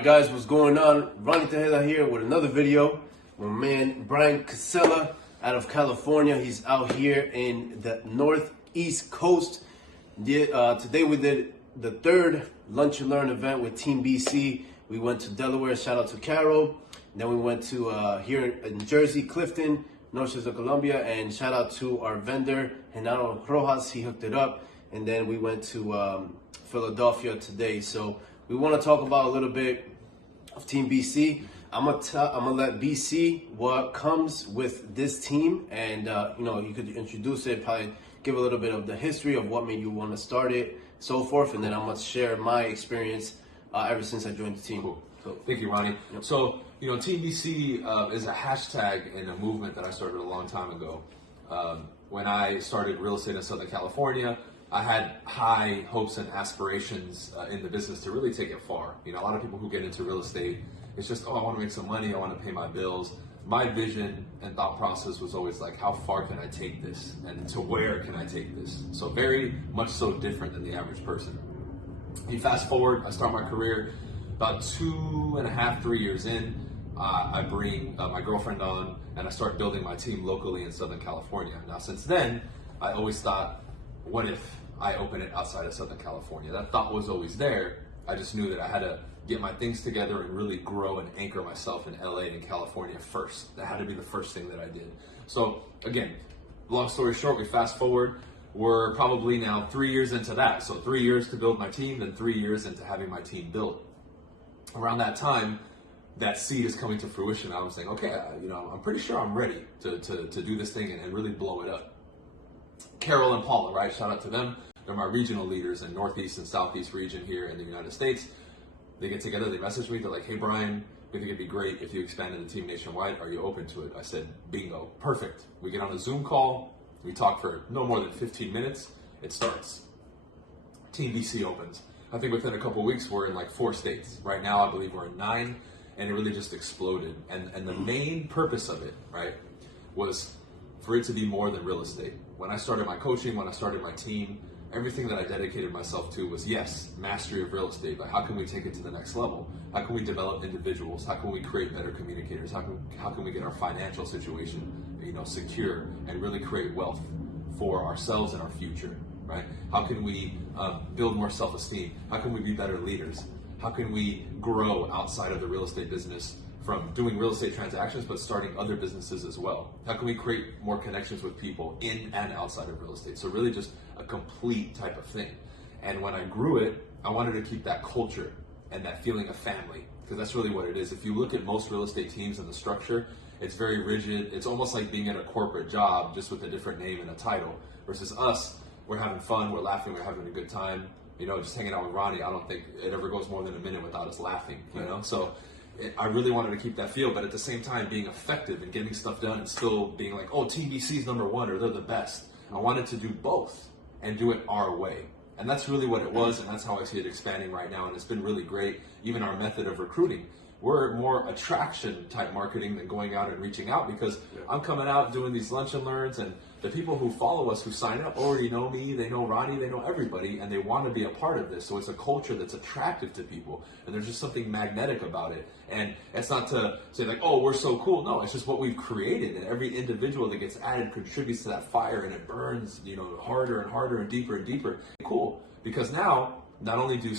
Alright guys, what's going on? Ronnie here with another video. My man Bryan out of California. He's out here in the northeast coast. Today we did the third Lunch and Learn event with Team BC. We went to Delaware, shout out to Carol. Then we went to here in Jersey, Clifton, North of Columbia, and shout out to our vendor, Genaro Rojas, he hooked it up. And then we went to Philadelphia today. So we want to talk about a little bit of Team BC. I'm gonna let BC what comes with this team, and you could introduce it, probably give a little bit of the history of what made you want to start it, so forth, and then I'm gonna share my experience ever since I joined the team. Cool. So, thank you, Ronnie. Yep. So, Team BC is a hashtag in a movement that I started a long time ago. When I started real estate in Southern California, I had high hopes and aspirations in the business to really take it far. A lot of people who get into real estate, it's just, I want to make some money, I want to pay my bills. My vision and thought process was always like, how far can I take this? And to where can I take this? So very much so different than the average person. You fast forward, I start my career about 2.5, 3 years in. I bring my girlfriend on and I start building my team locally in Southern California. Now, since then, I always thought, what if I open it outside of Southern California? That thought was always there. I just knew that I had to get my things together and really grow and anchor myself in LA and California first. That had to be the first thing that I did. So again, long story short, we fast forward. We're probably now 3 years into that. So 3 years to build my team, then 3 years into having my team built. Around that time, that seed is coming to fruition. I was saying, okay, I'm pretty sure I'm ready to do this thing and really blow it up. Carol and Paula, right? Shout out to them. They're my regional leaders in Northeast and Southeast region here in the United States. They get together, they message me, they're like, hey Bryan, we think it'd be great if you expanded the team nationwide. Are you open to it? I said, bingo, perfect. We get on a Zoom call, we talk for no more than 15 minutes, it starts. Team BC opens. I think within a couple of weeks, we're in like 4 states. Right now, I believe we're in 9, and it really just exploded. And the main purpose of it, right, was for it to be more than real estate. When I started my coaching, when I started my team, everything that I dedicated myself to was, yes, mastery of real estate, but how can we take it to the next level? How can we develop individuals? How can we create better communicators? How can we get our financial situation, secure and really create wealth for ourselves and our future, right? How can we build more self-esteem? How can we be better leaders? How can we grow outside of the real estate business from doing real estate transactions, but starting other businesses as well? How can we create more connections with people in and outside of real estate? So really just a complete type of thing. And when I grew it, I wanted to keep that culture and that feeling of family, because that's really what it is. If you look at most real estate teams and the structure, it's very rigid. It's almost like being in a corporate job, just with a different name and a title, versus us, we're having fun, we're laughing, we're having a good time. Just hanging out with Ronnie, I don't think it ever goes more than a minute without us laughing, So I really wanted to keep that feel, but at the same time being effective and getting stuff done and still being like, oh, Team BC's number one or they're the best. I wanted to do both and do it our way. And that's really what it was, and that's how I see it expanding right now, and it's been really great. Even our method of recruiting, we're more attraction type marketing than going out and reaching out, because I'm coming out doing these lunch and learns, and the people who follow us, who sign up, already know me, they know Ronnie, they know everybody, and they want to be a part of this. So it's a culture that's attractive to people, and there's just something magnetic about it. And it's not to say like, oh, we're so cool. No, it's just what we've created, and every individual that gets added contributes to that fire, and it burns, harder and harder and deeper. Cool, because now not only do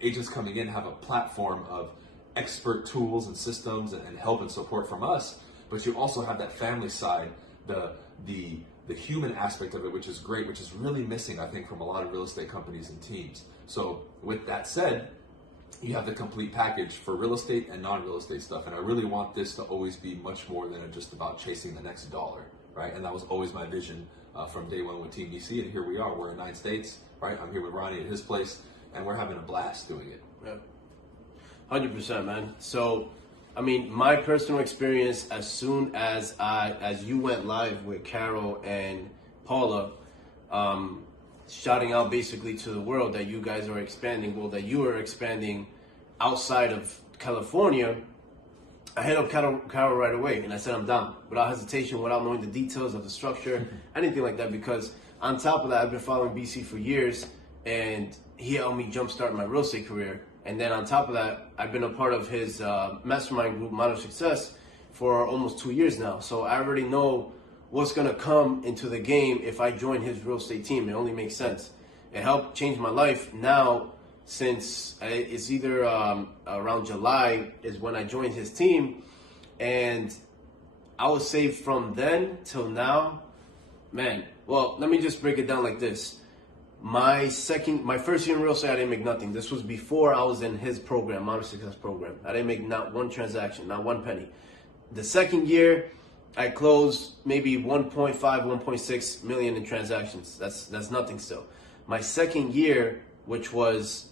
agents coming in have a platform of expert tools and systems and help and support from us, but you also have that family side, the human aspect of it, which is great, which is really missing, I think, from a lot of real estate companies and teams. So with that said, you have the complete package for real estate and non-real estate stuff, and I really want this to always be much more than just about chasing the next dollar, right? And that was always my vision from day one with Team BC, and here we are. We're in 9 states, right? I'm here with Ronnie at his place, and we're having a blast doing it. Yeah. 100%, man. So, my personal experience, as soon as you went live with Carol and Paula, shouting out basically to the world that you guys are expanding, that you are expanding outside of California, I hit up Carol right away, and I said I'm down, without hesitation, without knowing the details of the structure, anything like that, because on top of that, I've been following BC for years, and he helped me jumpstart my real estate career. And then on top of that, I've been a part of his mastermind group, Modern Success, for almost 2 years now. So I already know what's gonna come into the game if I join his real estate team. It only makes sense. It helped change my life now, since it's either around July is when I joined his team. And I would say from then till now, man, well, let me just break it down like this. My first year in real estate, I didn't make nothing. This was before I was in his program, Modern Success program. I didn't make not one transaction, not one penny. The second year, I closed maybe 1.5, 1.6 million in transactions. That's nothing still. My second year, which was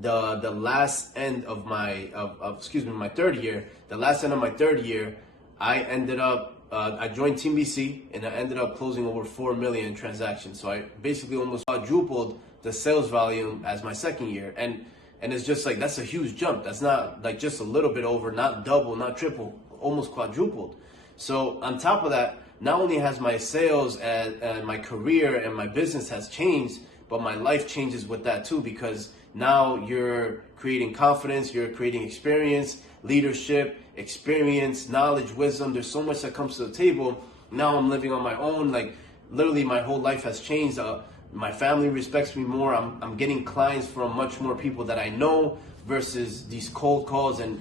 the last end of my my third year, the last end of my third year, I ended up I joined Team BC and I ended up closing over 4 million in transactions. So I basically almost quadrupled the sales volume as my second year. And it's just like, that's a huge jump. That's not like just a little bit over, not double, not triple, almost quadrupled. So on top of that, not only has my sales and my career and my business has changed, but my life changes with that too, because now you're creating confidence, you're creating experience, leadership, experience, knowledge, wisdom. There's so much that comes to the table. Now I'm living on my own. Like literally my whole life has changed. My family respects me more. I'm getting clients from much more people that I know versus these cold calls and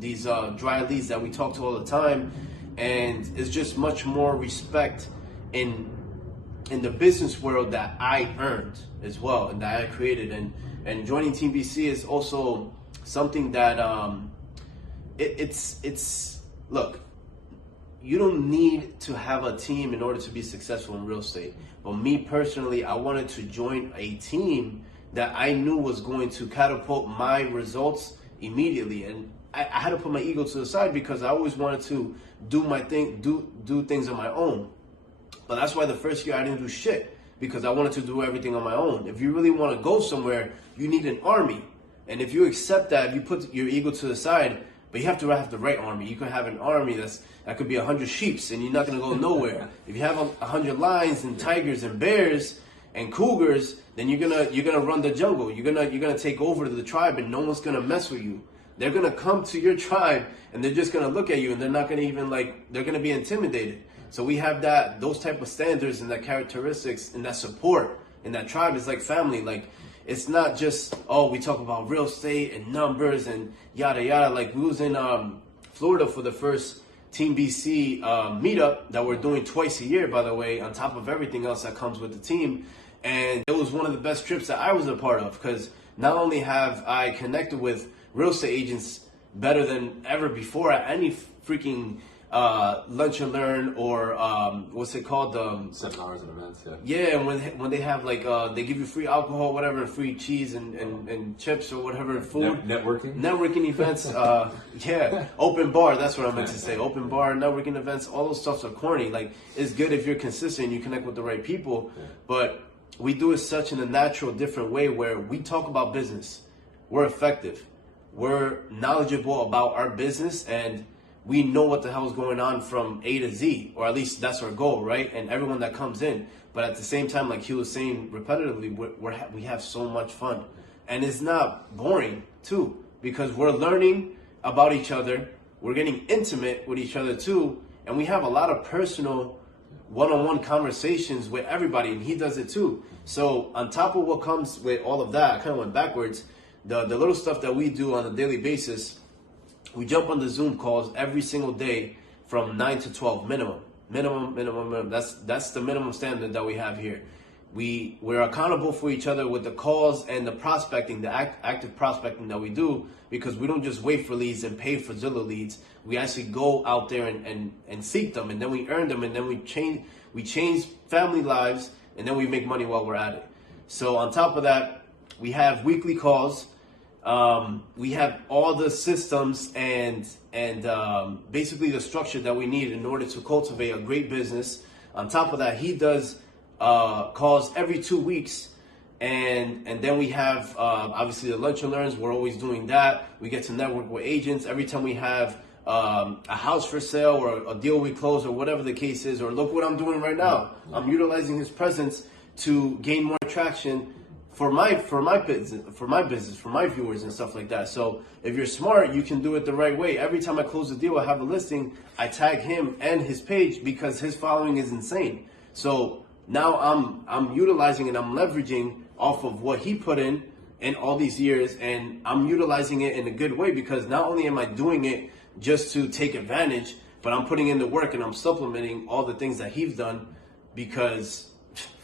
these dry leads that we talk to all the time. And it's just much more respect in the business world that I earned as well and that I created. And joining Team BC is also something that it's look, you don't need to have a team in order to be successful in real estate. But me personally, I wanted to join a team that I knew was going to catapult my results immediately. And I had to put my ego to the side because I always wanted to do my thing, do things on my own. But that's why the first year I didn't do shit, because I wanted to do everything on my own. If you really want to go somewhere, you need an army. And if you accept that, if you put your ego to the side, but you have to have the right army. You can have an army that could be 100 sheeps and you're not gonna go nowhere. If you have 100 lions and tigers and bears and cougars, then you're gonna run the jungle. You're gonna take over the tribe and no one's gonna mess with you. They're gonna come to your tribe and they're just gonna look at you and they're not gonna even they're gonna be intimidated. So we have those type of standards and that characteristics and that support in that tribe is like family. Like it's not just, we talk about real estate and numbers and yada yada. Like we was in Florida for the first Team BC meetup that we're doing twice a year, by the way, on top of everything else that comes with the team. And it was one of the best trips that I was a part of, because not only have I connected with real estate agents better than ever before at any freaking lunch and learn or what's it called, seminars and events. Yeah, and when they have they give you free alcohol, whatever, and free cheese and chips or whatever, and food. Networking events. Open bar. That's what I meant to say. Open bar, networking events. All those stuffs are corny. Like it's good if you're consistent, you connect with the right people, but we do it such in a natural, different way where we talk about business. We're effective. We're knowledgeable about our business, and we know what the hell is going on from A to Z, or at least that's our goal, right? And everyone that comes in. But at the same time, like he was saying repetitively, we have so much fun. And it's not boring, too, because we're learning about each other. We're getting intimate with each other, too. And we have a lot of personal one-on-one conversations with everybody, and he does it, too. So on top of what comes with all of that, I kind of went backwards. The little stuff that we do on a daily basis, we jump on the Zoom calls every single day from 9 to 12 minimum. That's the minimum standard that we have here. We're accountable for each other with the calls and the prospecting, the active prospecting that we do, because we don't just wait for leads and pay for Zillow leads. We actually go out there and seek them, and then we earn them, and then we change family lives, and then we make money while we're at it. So on top of that, we have weekly calls. We have all the systems and basically the structure that we need in order to cultivate a great business. On top of that, he does calls every 2 weeks, and then we have obviously the lunch and learns. We're always doing that. We get to network with agents every time we have a house for sale or a deal we close or whatever the case is. Or look what I'm doing right now. I'm utilizing his presence to gain more traction for my business, for my viewers and stuff like that. So if you're smart, you can do it the right way. Every time I close a deal, I have a listing, I tag him and his page because his following is insane. So now I'm utilizing and I'm leveraging off of what he put in all these years, and I'm utilizing it in a good way because not only am I doing it just to take advantage, but I'm putting in the work and I'm supplementing all the things that he's done because,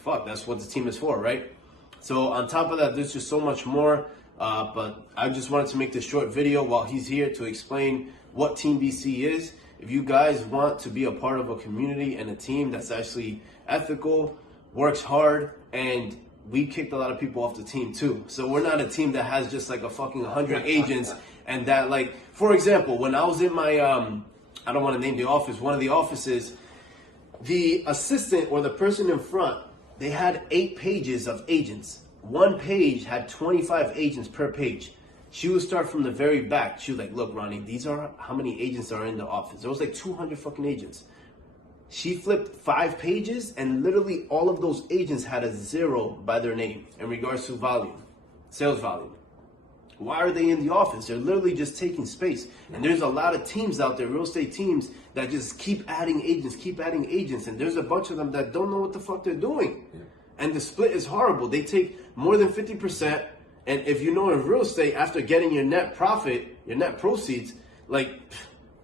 fuck, that's what the team is for, right? So on top of that, there's just so much more, but I just wanted to make this short video while he's here to explain what Team BC is. If you guys want to be a part of a community and a team that's actually ethical, works hard, and we kicked a lot of people off the team too. So we're not a team that has just like a fucking 100 agents and that, like, for example, when I was in my, I don't want to name the office, one of the offices, the assistant or the person in front, they had 8 pages of agents. One page had 25 agents per page. She would start from the very back. She was like, look, Ronnie, these are how many agents are in the office. There was like 200 fucking agents. She flipped 5 pages and literally all of those agents had a 0 by their name in regards to volume, sales volume. Why are they in the office? They're literally just taking space. And there's a lot of teams out there, real estate teams, that just keep adding agents. And there's a bunch of them that don't know what the fuck they're doing. Yeah. And the split is horrible. They take more than 50%. And if you know in real estate, after getting your net profit, your net proceeds, like,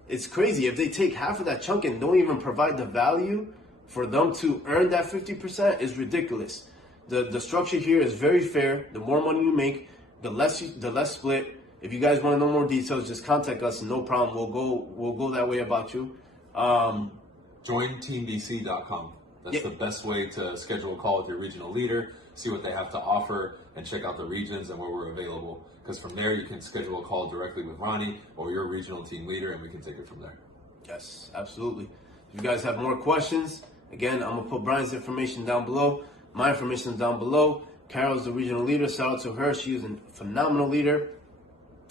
it's crazy. If they take half of that chunk and don't even provide the value for them to earn that 50% is ridiculous. The structure here is very fair. The more money you make, the less split. If you guys want to know more details, just contact us. No problem. We'll go that way about you. JoinTeamBC.com. That's the best way to schedule a call with your regional leader, see what they have to offer, and check out the regions and where we're available. Because from there, you can schedule a call directly with Ronnie or your regional team leader, and we can take it from there. Yes, absolutely. If you guys have more questions, again, I'm going to put Bryan's information down below. My information is down below. Carol's the regional leader. Shout out to her. She is a phenomenal leader.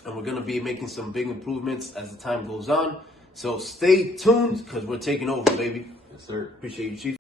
And we're going to be making some big improvements as the time goes on. So stay tuned because we're taking over, baby. Yes, sir. Appreciate you, Chief.